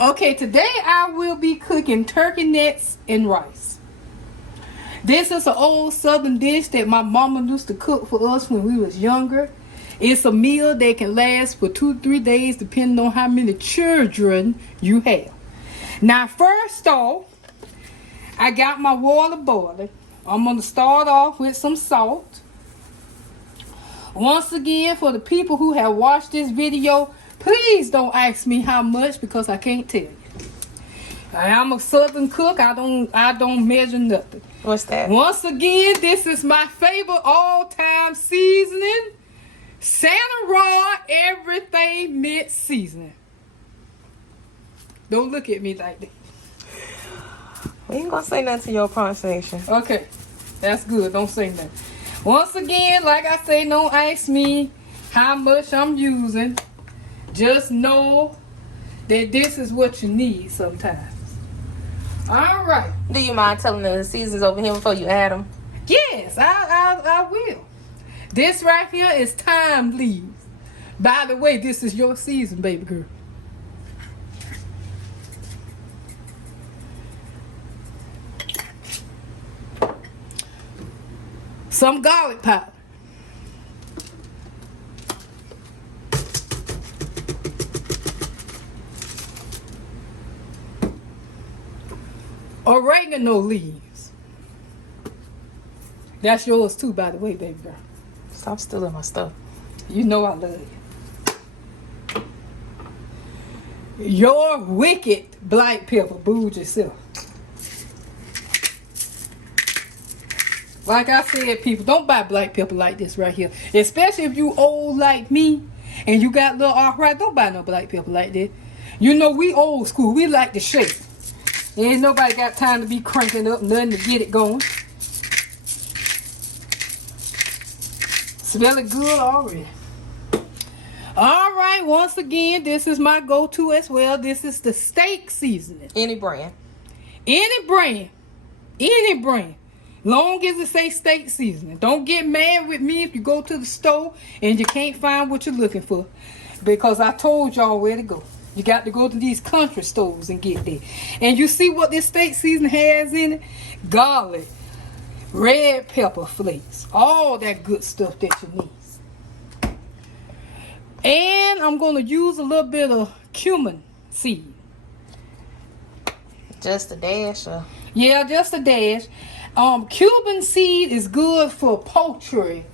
Okay, today I will be cooking turkey necks and rice. This is an old southern dish that my mama used to cook for us when we was younger. It's a meal that can last for 2-3 days depending on how many children you have. Now first off, I got my water boiling. I'm going to start off with some salt. Once again, for the people who have watched this video, please don't ask me how much because I can't tell you. I'm a southern cook. I don't measure nothing. What's that? Once again, this is my favorite all-time seasoning. Santa Raw everything mint seasoning. Don't look at me like that. We ain't gonna say nothing to your pronunciation. Okay, that's good. Don't say nothing. Once again, like I say, don't ask me how much I'm using. Just know that this is what you need sometimes. All right. Do you mind telling them the seasons over here before you add them? Yes, I will. This right here is thyme leaves. By the way, this is your season, baby girl. Some garlic powder. Oregano leaves. That's yours too, by the way, baby girl. Stop stealing my stuff. You know I love you. Your wicked black pepper. Booed yourself. Like I said, people, don't buy black pepper like this right here. Especially if you old like me and you got little arthritis. Don't buy no black pepper like that. You know, we old school. We like to shake. Ain't nobody got time to be cranking up nothing to get it going. Smell it good already. All right, once again, this is my go-to as well. This is the steak seasoning. Any brand. Any brand. Any brand. Long as it say steak seasoning. Don't get mad with me if you go to the store and you can't find what you're looking for. Because I told y'all where to go. You got to go to these country stores and get there. And you see what this steak seasoning has in it? Garlic, red pepper flakes, all that good stuff that you need. And I'm going to use a little bit of cumin seed. Just a dash? Yeah, just a dash. Cumin seed is good for poultry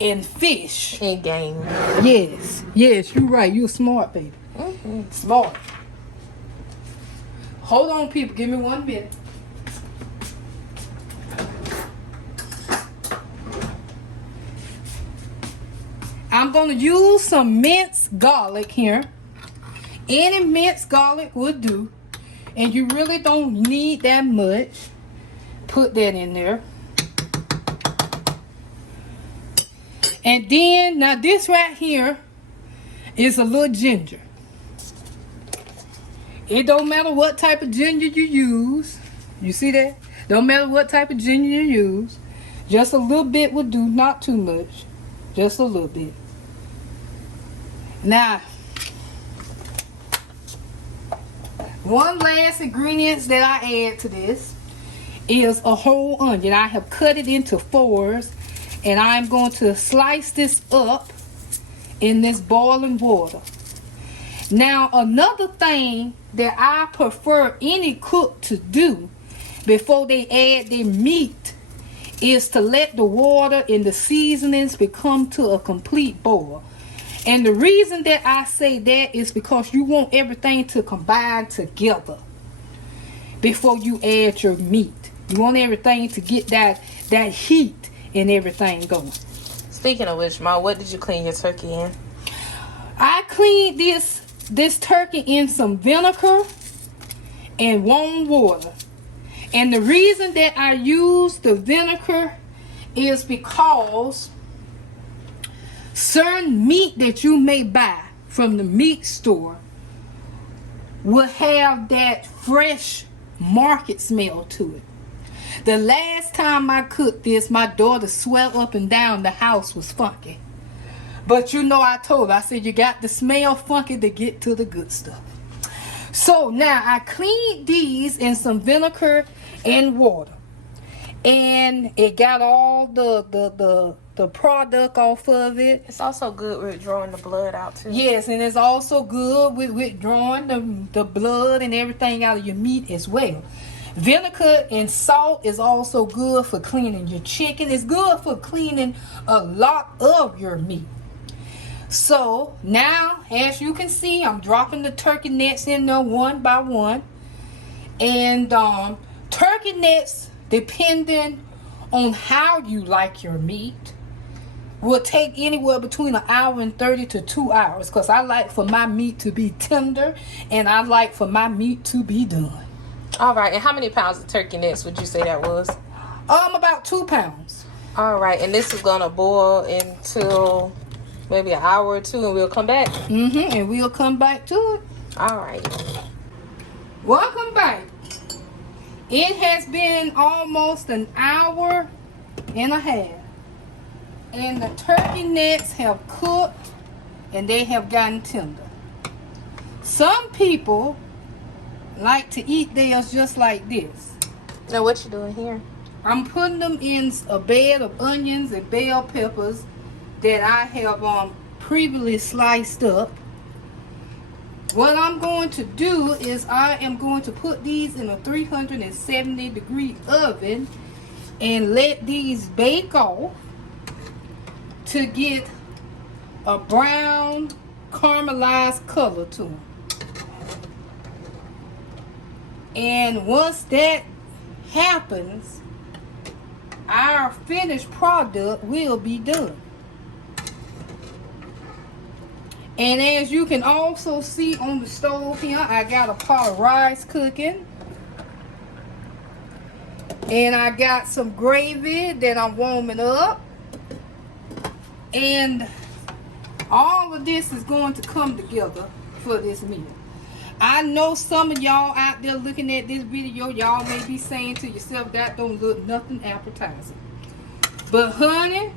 and fish. And game. Yes, you're right. You're smart, baby. Mm-hmm. Smart. Hold on, people. Give me 1 minute. I'm going to use some minced garlic here. Any minced garlic would do. And you really don't need that much. Put that in there. And then, now this right here is a little ginger. It don't matter what type of ginger you use. You see that? Don't matter what type of ginger you use. Just a little bit would do, not too much. Just a little bit. Now, one last ingredient that I add to this is a whole onion. I have cut it into 4s. And I'm going to slice this up in this boiling water. Now, another thing that I prefer any cook to do before they add their meat is to let the water and the seasonings become to a complete boil. And the reason that I say that is because you want everything to combine together before you add your meat. You want everything to get that heat and everything going. Speaking of which, Ma, what did you clean your turkey in? I cleaned this turkey in some vinegar and warm water. And the reason that I use the vinegar is because certain meat that you may buy from the meat store will have that fresh market smell to it. The last time I cooked this, my daughter swelled up and down. The house was funky. But you know, I told her, I said, you got to smell funky to get to the good stuff. So now I cleaned these in some vinegar and water, and it got all the product off of it. It's also good with drawing the blood out too. Yes, and it's also good with withdrawing the blood and everything out of your meat as well. Vinegar and salt is also good for cleaning your chicken. It's good for cleaning a lot of your meat. So now, as you can see, I'm dropping the turkey necks in there one by one. And turkey necks, depending on how you like your meat, will take anywhere between an hour and 30 to 2 hours. Because I like for my meat to be tender, and I like for my meat to be done. All right, and how many pounds of turkey necks would you say that was? About 2 pounds. All right, and this is gonna boil until maybe an hour or two, and we'll come back. And we'll come back to it. All right. Welcome back. It has been almost an hour and a half, and the turkey necks have cooked and they have gotten tender. Some people like to eat theirs just like this. Now what you doing here? I'm putting them in a bed of onions and bell peppers that I have previously sliced up. What I'm going to do is I am going to put these in a 370-degree oven and let these bake off to get a brown caramelized color to them. And once that happens, our finished product will be done. And as you can also see on the stove here, I got a pot of rice cooking. And I got some gravy that I'm warming up. And all of this is going to come together for this meal. I know some of y'all out there looking at this video, y'all may be saying to yourself, that don't look nothing appetizing. But honey,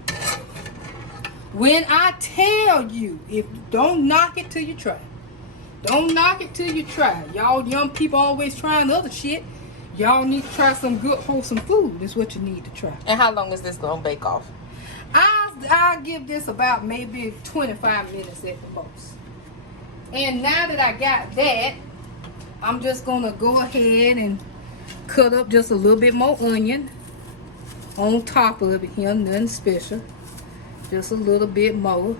when I tell you, if don't knock it till you try. Don't knock it till you try. Y'all young people always trying other shit. Y'all need to try some good wholesome food. That's what you need to try. And how long is this gonna bake off? I'll give this about maybe 25 minutes at the most. And now that I got that, I'm just gonna go ahead and cut up just a little bit more onion on top of it here, nothing special. Just a little bit more.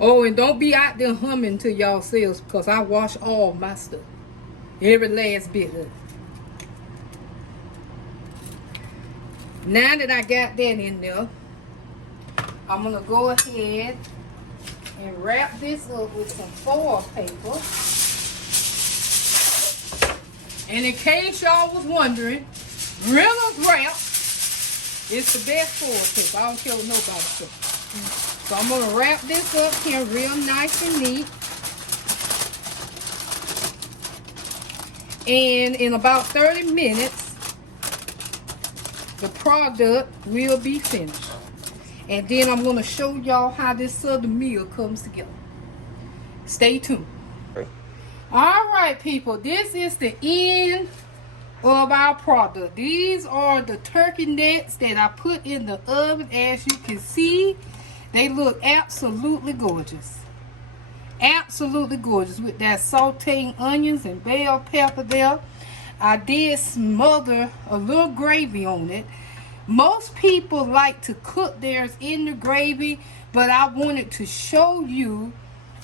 Oh, and don't be out there humming to yourselves because I wash all my stuff. Every last bit of it. Now that I got that in there, I'm going to go ahead and wrap this up with some foil paper. And in case y'all was wondering, Gorilla Wrap is the best foil paper. I don't care what nobody says. So I'm going to wrap this up here real nice and neat. And in about 30 minutes, the product will be finished. And then I'm going to show y'all how this southern meal comes together. Stay tuned. Alright people, this is the end of our product. These are the turkey necks that I put in the oven. As you can see, they look absolutely gorgeous. Absolutely gorgeous with that sauteing onions and bell pepper there. I did smother a little gravy on it. Most people like to cook theirs in the gravy, but I wanted to show you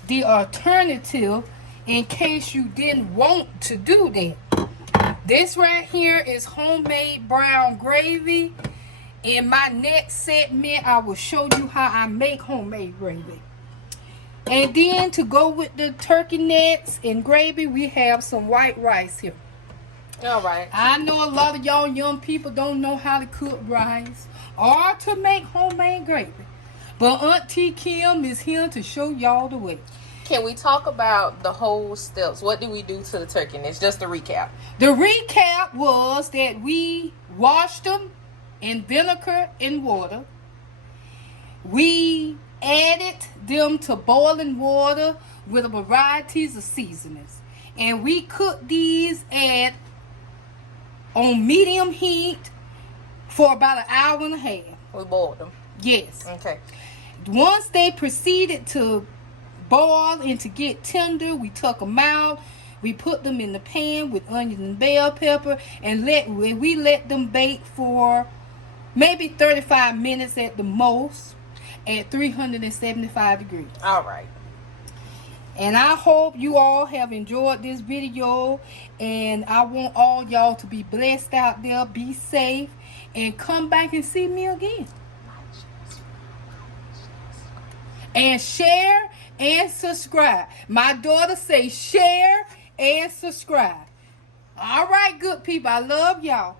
the alternative in case you didn't want to do that. This right here is homemade brown gravy. In my next segment, I will show you how I make homemade gravy. And then to go with the turkey necks and gravy, we have some white rice here. All right. I know a lot of y'all young people don't know how to cook rice or to make homemade gravy. But Auntie Kim is here to show y'all the way. Can we talk about the whole steps? What do we do to the turkey necks? Just a recap. The recap was that we washed them and vinegar and water. We added them to boiling water with a varieties of seasonings. And we cooked these on medium heat for about an hour and a half. We boiled them. Yes. Okay. Once they proceeded to boil and to get tender, we took them out. We put them in the pan with onion and bell pepper and we let them bake for maybe 35 minutes at the most at 375 degrees. All right. And I hope you all have enjoyed this video, and I want all y'all to be blessed out there, be safe, and come back and see me again. And share and subscribe. My daughter say share and subscribe. All right, good people. I love y'all.